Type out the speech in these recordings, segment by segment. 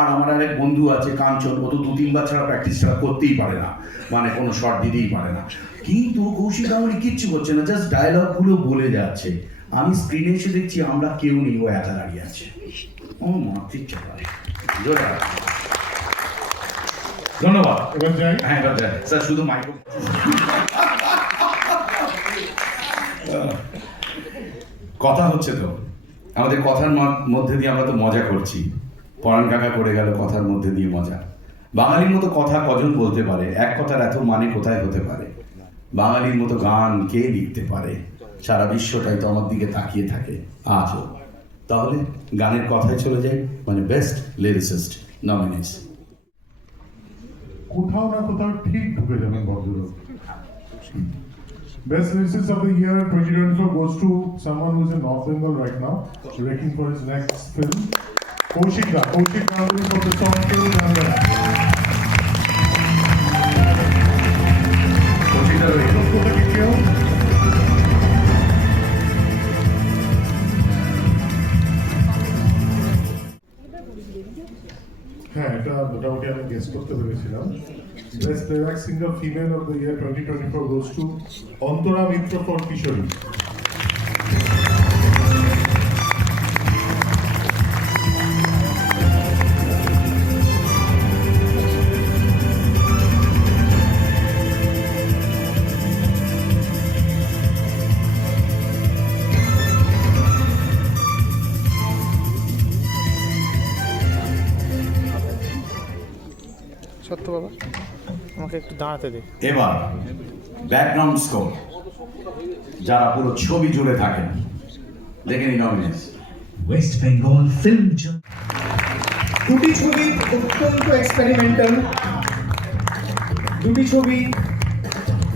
আর আমার আরেক বন্ধু আছে কাঞ্চন ও তো দু তিনবার ছাড়া প্র্যাকটিস ছাড়া করতেই পারে না। মানে কোনো শট দিতেই পারে না। কিন্তু কৌশিক গাঙ্গুলি কিচ্ছু করছে না জাস্ট ডায়লগগুলো বলে যাচ্ছে। আমি স্ক্রিনে এসে দেখছি আমরা কেউ নেই ও একা দাঁড়িয়ে আছে। ও মাতৃ চাপায় ধন্যবাদ। এবার যাই। হ্যাঁ এবার যাই। স্যার শুধু মাইক্রো কথা হচ্ছে তো। আমাদের কথার মধ্যে দিয়ে আমরা তো মজা করছি। পরাণ কাকা করে গেল কথার মধ্যে দিয়ে মজা। বাঙালির মতো কথা কজন বলতে পারে? এক কথার এত মানে কোথায় হতে পারে? বাঙালির মতো গান কে লিখতে পারে? সারা বিশ্বটাই তো আমার দিকে তাকিয়ে থাকে আজও। তাহলে গানের কথায় চলে যাই মানে বেস্ট লিরিসিস্ট নমিনেস কোথাও না কোথাও ঠিক ঢুকে যাবেন ভদ্রলোক। Best lyricist of the year 2024 goes to someone who's in North Bengal right now, waiting for his next film. Song Kill Ganga. পক্ষ থেকে কেউ হ্যাঁ এটা মোটামুটি আমি গেস করতে পেরেছিলাম best playback singer female of the year twenty twenty four goes to Antara Mitra for Kishori আমাকে একটু দাঁড়াতে দে। এবার ব্যাকগ্রাউন্ড স্কোর যারা পুরো ছবি জুড়ে থাকেন দেখে নিন নমিনেস West Bengal Film Journal. দুটি ছবি অত্যন্ত এক্সপেরিমেন্টাল দুটি ছবি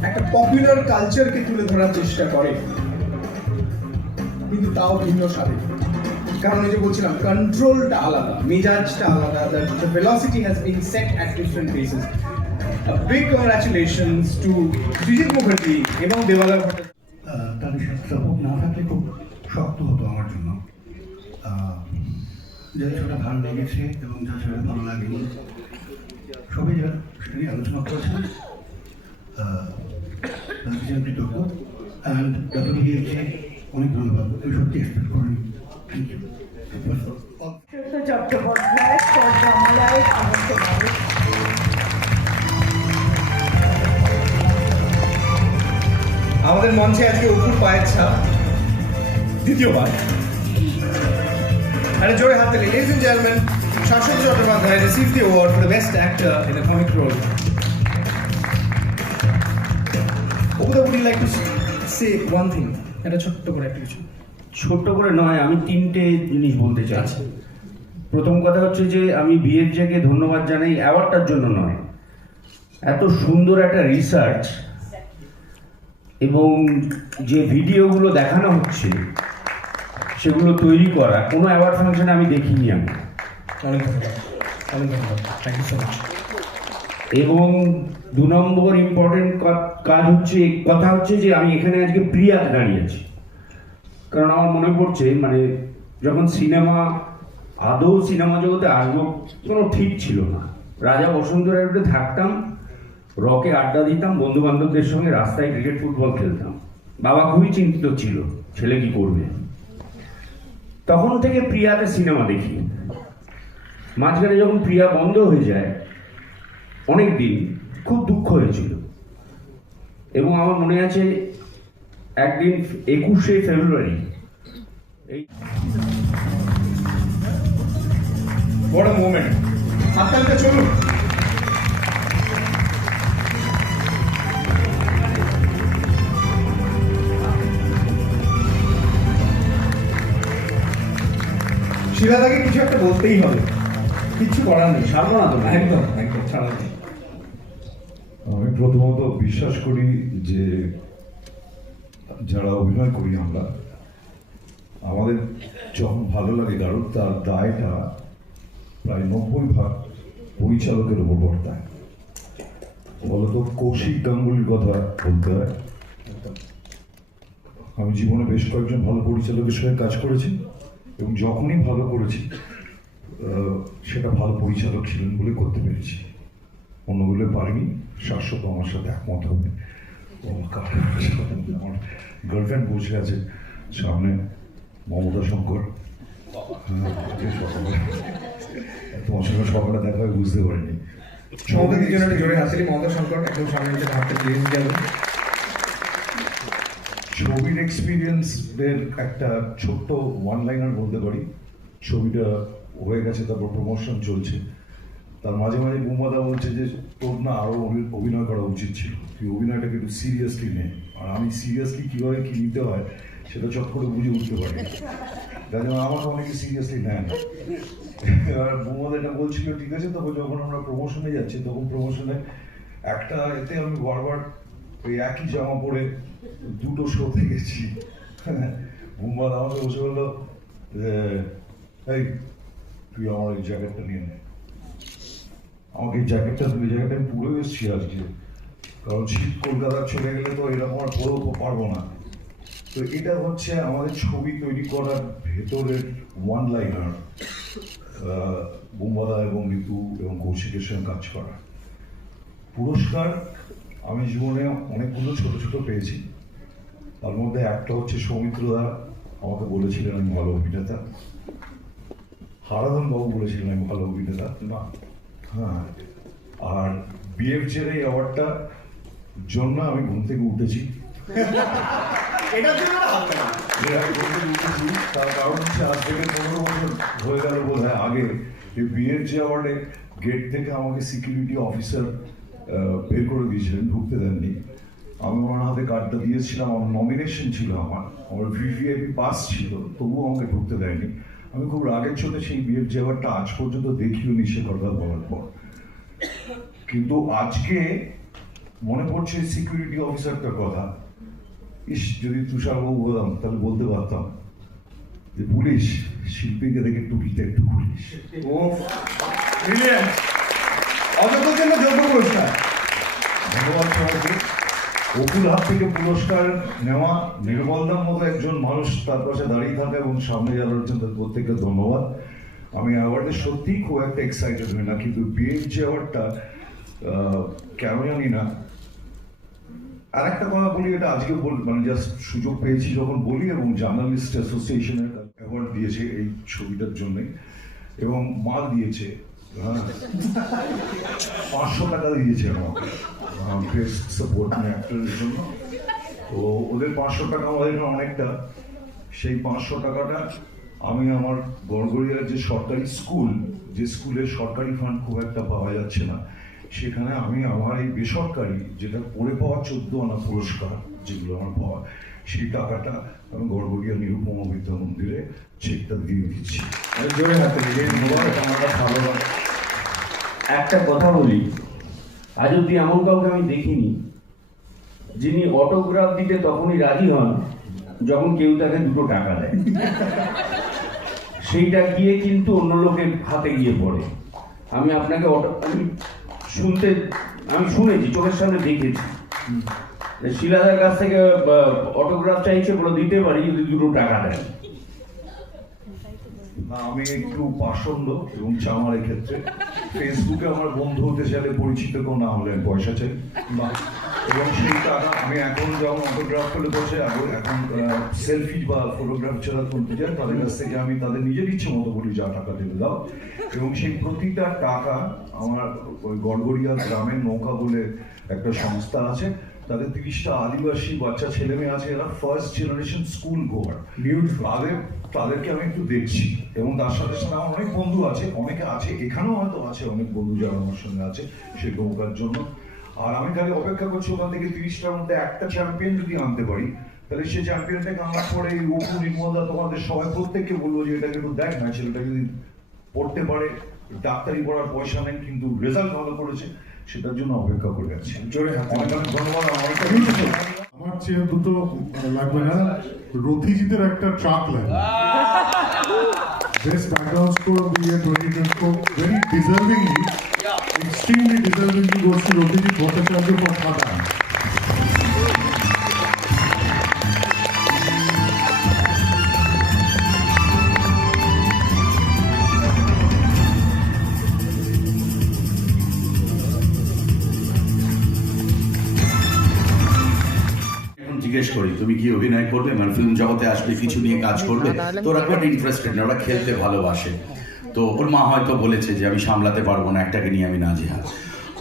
একটা পপুলার কালচারকে তুলে ধরার চেষ্টা করে। কিন্তু তাও ভিন্ন স্বাদে কারণ এই যে বলছিলাম কন্ট্রোলটা আলাদা মেজাজটা আলাদা the velocity has been set at different places big congratulations to Srijit Mukherjee এবং দেবালা ভট্টাচার্য তাদের সাপোর্ট না থাকলে খুব শক্ত হতো আমার জন্য। যাদের সেটা ভালো লেগেছে এবং সেটা ভালো লাগেনি সবাই যারা সেটা নিয়ে আলোচনা করেছেন তাদের কৃতজ্ঞ। অ্যান্ড ডাব্লিউবিএকে অনেক ধন্যবাদ। আমি সত্যি এক্সপেক্ট করিনি। থ্যাংক ইউ চট্টোপাধ্যায় আমাদের মঞ্চে আজকে অপুর পায়ের ছাপ। দ্বিতীয়বার। আরে জোরে হাত তালি ladies and gentleman Saswata Chattopadhyay receive the award for the best actor in the comic role Apu da would like to say one thing একটা ছোট্ট করে একটা কিছু। ছোট্ট করে নয় আমি তিনটে জিনিস বলতে চাচ্ছি প্রথম কথা হচ্ছে যে আমি বিএফজেকে ধন্যবাদ জানাই অ্যাওয়ার্ডটার জন্য নয়। এত সুন্দর একটা রিসার্চ এবং যে ভিডিওগুলো দেখানো হচ্ছে সেগুলো তৈরি করা কোনো অ্যাওয়ার্ড ফাংশনে আমি দেখিনি আমি। অনেক ধন্যবাদ অনেক ধন্যবাদ থ্যাংক ইউ সো মাচ এবং দু নম্বর ইম্পর্টেন্ট কাজ হচ্ছে কথা হচ্ছে যে আমি এখানে আজকে প্রিয়াতে দাঁড়িয়ে আছি। কারণ আমার মনে পড়ছে মানে যখন সিনেমা আদৌ সিনেমা জগতে আসব কোনো ঠিক ছিল না। রাজা বসন্ত রায়তে থাকতাম রকে আড্ডা দিতাম বন্ধু বান্ধবদের সঙ্গে রাস্তায় ক্রিকেট, ফুটবল খেলতাম। বাবা খুবই চিন্তিত ছিল, ছেলে কি করবে? তখন থেকে প্রিয়াতে সিনেমা দেখি। মাঝখানে যখন প্রিয়া বন্ধ হয়ে যায় অনেক দিন খুব দুঃখ হয়েছিল। এবং আমার মনে আছে, একদিন একুশে ফেব্রুয়ারি, এই বড় মোমেন্ট হাততালিটা চলুন। শিলাদাকে কিছু একটা বলতেই হবে। কিছু করার নেই ছাড়বো না তো একদম একদম ছাড়া নেই। আমি প্রথমত বিশ্বাস করি যে যারা অভিনয় করি আমরা আমাদের যখন ভালো লাগে কারোর তার দায়টা প্রায় নব্বই ভাগ পরিচালকের উপর বর্তায়। বলতো কৌশিক গাঙ্গুলির কথা বলতে হয়। আমি জীবনে বেশ কয়েকজন ভালো পরিচালকের সঙ্গে কাজ করেছি। এবং যখনই ভালো করেছি সেটা ভালো পরিচালক ছিলেন বলে করতে পেরেছি। অন্যগুলো পারিনি শাশ্বত আমার সাথে একমত হবে। আমার গার্লফ্রেন্ড বসে আছে সামনে মমতা শঙ্কর। হ্যাঁ, তোমার সঙ্গে সকালে দেখা হয় বুঝতে পারিনি। মমতা দিজন একটা জোরে হাসিলি মমতা শঙ্কর একদম সামনে হাতটা প্লিজ যাবেন ছবির এক্সপিরিয়েন্সের একটা ছোট্ট ওয়ান লাইনার বলতে পারি। ছবিটা হয়ে গেছে, তারপর প্রমোশন চলছে। তার মাঝে মাঝে বুমাদা বলছে যে, তোর না আরও অভিনয় করা উচিত ছিল। তুই অভিনয়টাকে একটু সিরিয়াসলি নে। আর আমি সিরিয়াসলি কীভাবে কী নিতে হয়, সেটা চট করে বুঝে উঠতে পারি তাই জন্য আমাকে অনেকে সিরিয়াসলি নেয় না। এবার বুমাদা এটা বলছিল, ঠিক আছে, তবে যখন আমরা প্রমোশনে যাচ্ছি, তখন প্রমোশনে একটা এতে আমি বারবার ওই একই জামা পরে দুটো শোতে গেছি। বুম্বাদ আমাকে বসে বলল এই, তুই আমার এই জ্যাকেটটা নিয়ে নে। আমাকে এই জ্যাকেটটা তুই জ্যাকেটটা আমি পুরো এসেছি আজকে। কারণ শীত কলকাতা চলে গেলে তো এরকম আর পরেও পারব না। তো এটা হচ্ছে আমাদের ছবি তৈরি করার ভেতরের ওয়ান লাইনার বুম্বাদা এবং ঋতু এবং কৌশিকের সঙ্গে কাজ করা। পুরস্কার আমি জীবনে অনেকগুলো ছোট ছোট পেয়েছি। তার মধ্যে একটা হচ্ছে সৌমিত্রদা আমাকে বলেছিলেন আমি ভালো অভিনেতা। হারাধন বাবু বলেছিলেন আমি ভালো অভিনেতা। না হ্যাঁ। আর বিএফজের এই অ্যাওয়ার্ডটা জন্য ঘুম থেকে উঠেছি। আমি ঘুম থেকে উঠেছি। তার কারণ হচ্ছে আজ থেকে পনেরো বছর হয়ে গেল বোধ হয় আগে। এই বিএফজে অ্যাওয়ার্ডে গেট থেকে আমাকে সিকিউরিটি অফিসার বের করে দিয়েছিলেন ঢুকতে দেননি। আমি ওনার হাতে কার্ডটা দিয়েছিলাম আমার নমিনেশন ছিল আমার আমার ভিভিআইপি পাস ছিল তবুও আমাকে ঢুকতে দেয়নি। আমি খুব রাগের চোটে সেই বিয়ের জায়গাটা আজ পর্যন্ত দেখিও নি কথা বলার পর। কিন্তু আজকে মনে পড়ছে সিকিউরিটি অফিসারটার কথা। ইস যদি তুষারবাবু হতাম তাহলে বলতে পারতাম যে পুলিশ শিল্পীকে দেখে টুপিটা একটু খুলিস ও অযোগ্যর জন্য যোগ্য পুরস্কার ধন্যবাদ সবাইকে। অকুল হাত থেকে পুরস্কার নেওয়া নির্মলদার মতো একজন মানুষ তার পাশে দাঁড়িয়ে থাকে এবং সামনে যারা রয়েছেন তাদের প্রত্যেককে ধন্যবাদ। আমি অ্যাওয়ার্ডে সত্যিই খুব একটা এক্সাইটেড হই না, কিন্তু বিএফ যে অ্যাওয়ার্ডটা কেন জানি না। আর একটা কথা বলি, এটা আজকে বল মানে জাস্ট সুযোগ পেয়েছি যখন বলি এবং জার্নালিস্ট অ্যাসোসিয়েশনের অ্যাওয়ার্ড দিয়েছে এই ছবিটার জন্যে এবং মাল দিয়েছে। পাঁচশো টাকা দিয়েছে আমাকে সাপোর্ট অ্যাক্টরের জন্য। তো ওদের পাঁচশো টাকা আমাদের অনেকটা। সেই পাঁচশো টাকাটা আমি আমার গড়গড়িয়ার যে সরকারি স্কুল যে স্কুলে সরকারি ফান্ড খুব একটা পাওয়া যাচ্ছে না। সেখানে আমি আমার এই বেসরকারি যেটা পড়ে পাওয়া চোদ্দ আনা পুরস্কার যেগুলো আমার পাওয়া সেই টাকাটা আমি গড়গড়িয়া নিরুপমা বিদ্যা মন্দিরে চেকটা দিয়ে দিচ্ছি। জোরে হাতে দিয়ে ধন্যবাদ এটা আমার কাছে ভালো লাগে একটা কথা বলি। আজ অব্দি এমন কাউকে আমি দেখিনি যিনি অটোগ্রাফ দিতে তখনই রাজি হন যখন কেউ তাকে দুটো টাকা দেয়। সেইটা গিয়ে কিন্তু অন্য লোকের হাতে গিয়ে পড়ে। আমি আপনাকে অটো, আমি শুনতে, আমি শুনেছি, চোখের সামনে দেখেছি। শিলাদার কাছ থেকে অটোগ্রাফ চাইছে বলে দিতে পারি, যদি দুটো টাকা দেয়। আমি একটু পাষণ্ড এবং চামার ক্ষেত্রে। ফেসবুকে আমার বন্ধু হতে চাইলে পরিচিত কেউ না হলে পয়সা চাই। এবং সেই টাকা আমি এখন যখন অটোগ্রাফ করে বসে এখন এখন সেলফি বা ফটোগ্রাফ ছাড়া তুলতে যাই তাদের কাছ থেকে আমি তাদের নিজের ইচ্ছে মতো বলি, যা টাকা দিতে দাও। এবং সেই প্রতিটা টাকা আমার ওই গড়গড়িয়া গ্রামের নৌকা বলে একটা সংস্থা আছে। তাদের তিরিশটা আদিবাসী বাচ্চা ছেলে মেয়ে আছে এরা first generation school goer Beautiful. তাদের তাদেরকে আমি একটু দেখছি। এবং তার সাথে সাথে আমার অনেক বন্ধু আছে অনেকে আছে এখানেও হয়তো আছে অনেক বন্ধু যারা আমার সঙ্গে আছে সেই নৌকার জন্য। আর আমি খালি অপেক্ষা করছি ওখান থেকে তিরিশটার মধ্যে একটা চ্যাম্পিয়ন যদি আনতে পারি তাহলে সেই চ্যাম্পিয়নটাকে আনার পরে এই অপু নির্মলদা তোমাদের সবাই প্রত্যেককে বলব যে এটাকে একটু দেখ না ছেলেটা যদি পড়তে পারে ডাক্তারি পড়ার পয়সা নেই কিন্তু রেজাল্ট ভালো করেছে। সেটার জন্য অপেক্ষা করে আছি। আমার চেয়ে দুটো লাগবে না রথিজিতের একটা ট্রাক লাগবে best background score of the year twenty twenty four very deservingly extremely deservingly goes to Rathijit Bhattacharya জিজ্ঞেস করি তুমি কি অভিনয় করবে? মানে ফিল্ম জগতে আসবে কিছু নিয়ে কাজ করবে? তো ওরা খুব ইন্টারেস্টেড না ওরা খেলতে ভালোবাসে। তো ওর মা হয়তো বলেছে যে আমি সামলাতে পারব না একটাকে নিয়ে আমি নাজেহাল।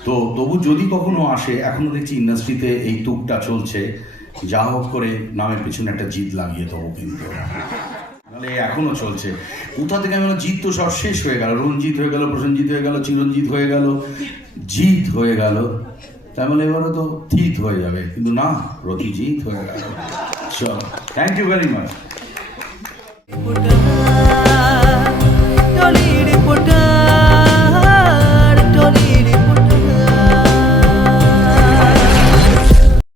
তো তবু যদি কখনো আসে এখনও দেখছি ইন্ডাস্ট্রিতে এই তুকটা চলছে যা হোক করে নামের পিছনে একটা জিত লাগিয়ে দেবো কিন্তু। এখনও চলছে। কোথা থেকে আমি জিত তো সব শেষ হয়ে গেল রঞ্জিত হয়ে গেল প্রসেনজিৎ হয়ে গেল চিরঞ্জিত হয়ে গেল। জিত হয়ে গেল। তার মানে এবারে তো থিত হয়ে যাবে কিন্তু না রতি জিত হয়ে গেল। চল থ্যাংক ইউ ভেরি মাচ